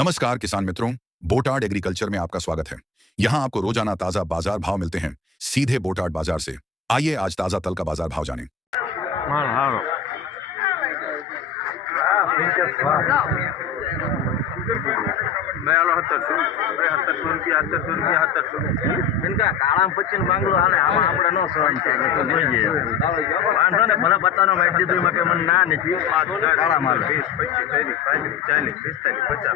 नमस्कार किसान मित्रों, बोटाड एग्रीकल्चर में आपका स्वागत है। यहाँ आपको रोजाना ताजा बाजार भाव मिलते हैं सीधे बोटाड बाजार से। आइए आज ताजा तल का बाजार भाव जानें। इनका काला पच्चीस बांग्लो हाले आमा આપણે નો સહન થાય તો જોઈએ વાંધો ને ભલે બતાનો મેં દીધું માં કે મને ના નથી કાળા માલ 20 25 30 35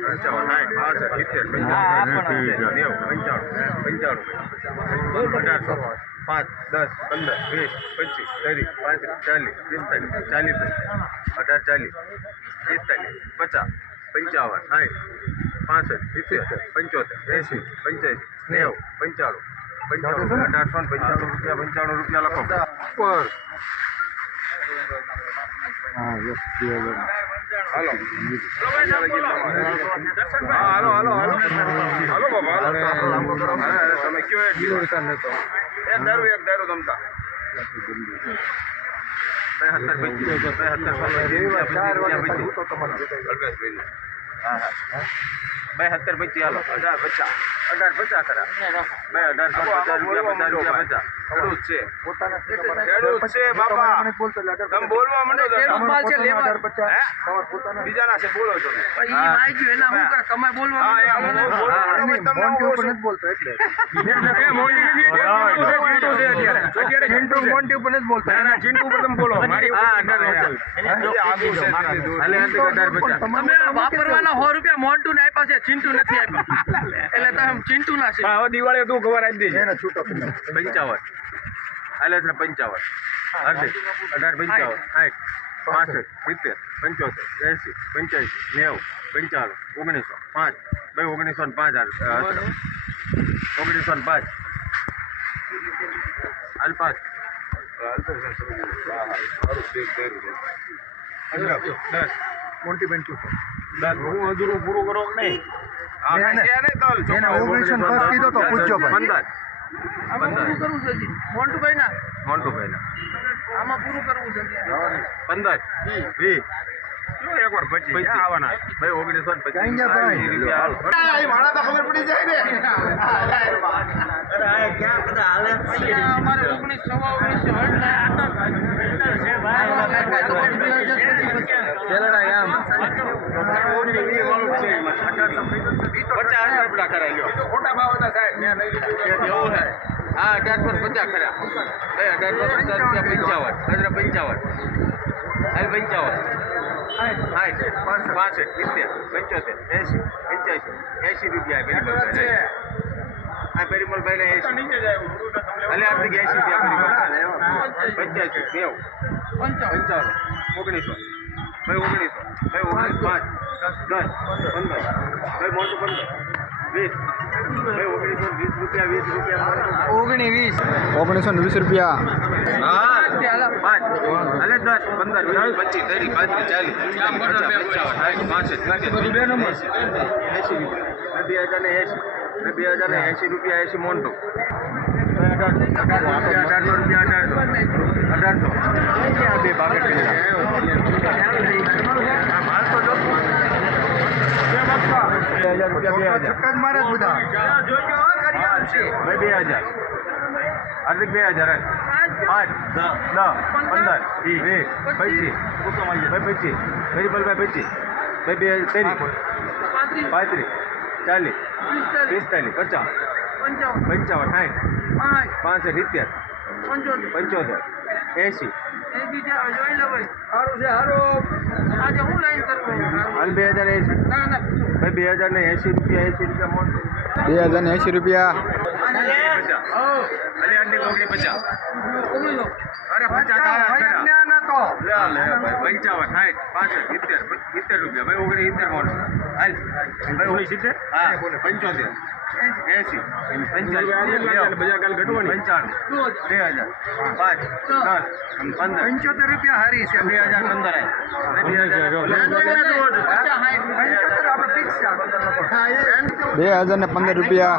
વાપરવાના 100 રૂપિયા મોન્ટુ ને આપ્યા છે, ચિંટુ નથી આપ્યા એટલે તમે ચિંટુ ના છે. દિવાળી તું ખબર આપી દેજે 55 હાલે 55 18 55 60 65 70 75 80 85 90 95 1905 અલ્પાસ મોટી બેન્ચું 10 હું અધૂરું પૂરું કરો નહીં. મોન્ટુભાઈ ના આમાં પૂરું કરવું છે. 15 20 એકવાર 25 આવવાના ભાઈ 80 રૂપિયા પરિમલ ભાઈ 1920 રૂપિયા. મોન્ટો 1800 રૂપિયા 1800 બે બાકેટ હાર્દિક 2000 5 10 15 20 25 25 35 40 45 50 55 60 65 70 ₹2080 રૂપિયા. અરે 50 ભાઈ 69 રૂપિયા હારી છે 2015 રૂપિયા.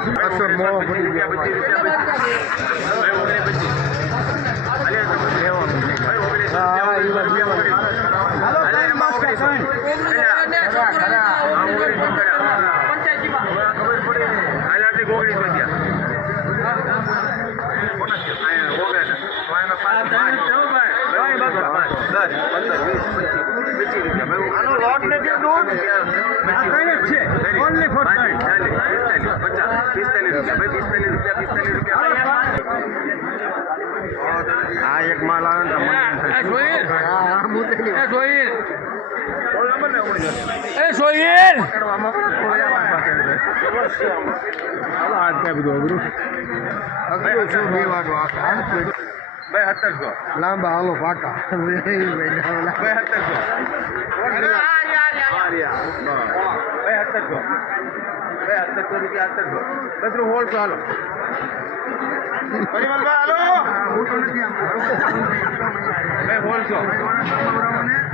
ખરા ભાઈ 45 રૂપિયા આ એક માલ આવે ને એ સોહિલ એ સોહિલ એ સોહિલ ભાઈ 1700 લાંબા હાલો પાકા ભાઈ 1700 ભાઈ 1700 રૂપિયા 1700 બસ હોલ ચાલો પરિમલભાઈ હાલો ભાઈ હોલ છો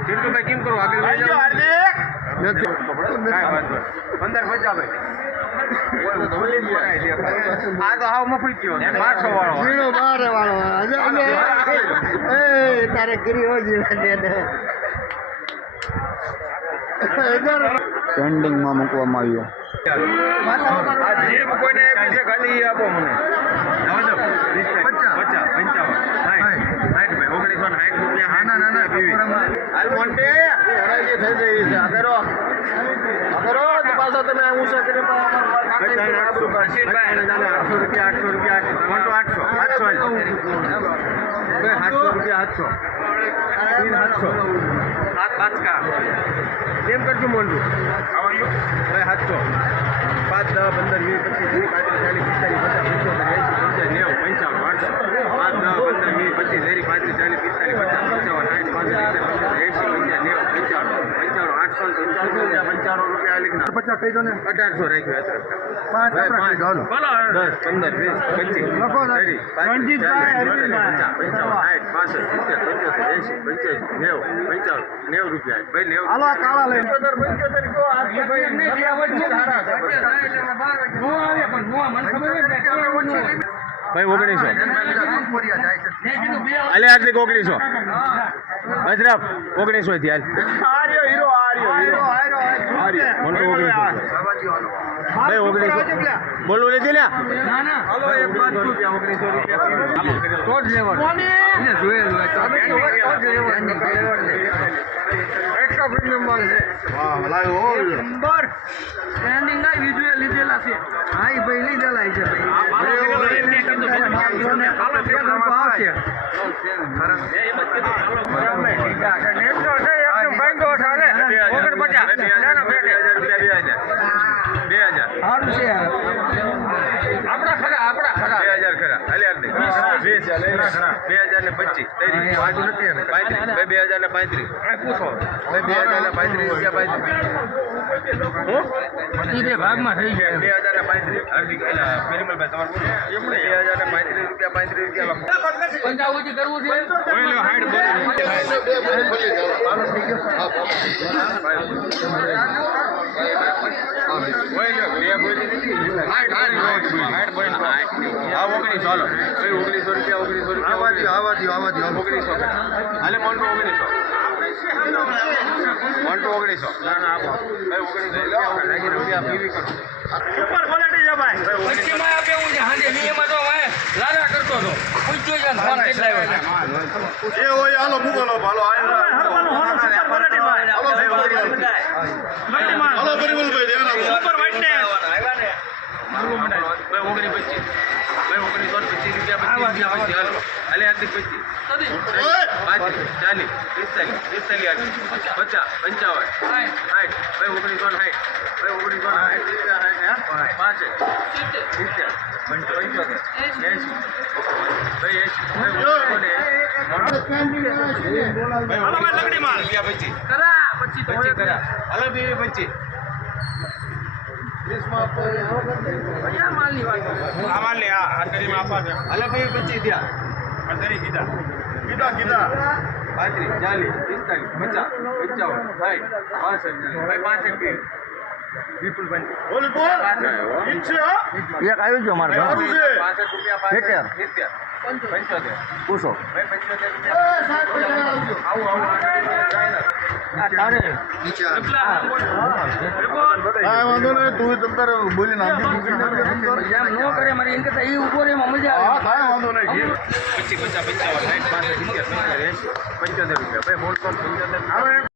ચિંટુભાઈ કેમ કરો આગળ લઈ જાઓ હાર્દિક નથી 15 50 ભાઈ આ તો હાવ મફત ગયો 1200 વાળો તારે ગીરી ટ્રેન્ડિંગમાં મૂકવામાં આવ્યો આ જે કોઈને આપી છે ખાલી એ આપો મને 50 રૂપિયા હાલ મોન્ટે હરાજી થઈ રહી છે આગરો તો પાછા તમે ઊંચા કરીને 800 રૂપિયા 800 રૂપિયા 700 કેમ કરજો મોન્ટુ ભાઈ 700 5 10 15 20 25 30 40 50 રૂપિયા લીખના 50 કહી દો ને 1800 રાખ્યો 5 આપણે ચાલો 10 15 20 25 લખો ને. 90 રૂપિયા ભાઈ 90 હાલો આ કાળા લઈને 75 કહો આ ભાઈ 1900 અલે આટલી 1900 અજરફ 1900 થી હાલ મોન્ટુ 1900 ભાઈ 1900 બોલવું નથી ને હાલો એ 5 રૂપિયા 1900 રૂપિયા તો જ લેવાનું એક્સ્ટ્રા પ્રીમિયમ માલ છે વાહ લાવ્યો નંબર સ્ટેન્ડિંગ ના વિઝ્યુઅલ લીધેલા છે હા એ ભાઈ લીધેલા છે આપણા ખરા 2000 ખરા હાલે આર દે 2025 2035 પૂછો 2035 રૂપિયા 35 ઈ બે ભાગમાં થઈ ગયા 2035 હાર્દિક એલા પરિમલભાઈ તમારું 2035 રૂપિયા 35 રૂપિયા પંચાવતી કરવું છે ઓય લો હાઈડ આ 1900 હાલો ભાઈ 1900 રૂપિયા આવા દો 1900 હાલે મોન્ટુ 1900 ના ના આપો ભાઈ 1900 રૂપિયા પીવી કરો સુપર ક્વોલિટી છે ભાઈ પશ્ચિમમાં આપે હું છે હાંજે નિયમ તો ભાઈ લારા કરતો હતો પૂછ્યો છે ફોન કેટલા આવ્યો એ હોય હાલો મૂકો લો ભાલો હરવાનું હોનો સુપર ક્વોલિટી ભાઈ હાલો પરિમલભાઈ દેવાના સુપર વાઇટ ને આવ્યા ને ભાઈ 1925 ભાઈ 1925 રૂપિયા 25 રૂપિયા હાલે આથી 25 40 45 50 55 60 ભાઈ 1960 ભાઈ 1960 5 લકડી માલ 25 કરા પછી તો 25 કરા હાલો 25 કયા માલની વાત કરે? આ માલ લે આ કરીમાં આપા છે હાલો 25 થયા આ કરી કીધા 35 40 45 50 55 60 ભાઈ 65 વિપુલ બંધ બોલ એક આવ્યું છે અમારે 65 રૂપિયા 70 75 પૂછો ભાઈ 75 રૂપિયા આવું આ તારે વાંધો નહીં તું તમતારે બોલી એમ ન કરે મારી એમ કરતા એ ઉભો રે એમાં મજા આવે વાંધો નહીં 25 50 55 60 65 70 75 રૂપિયા ભાઈ 175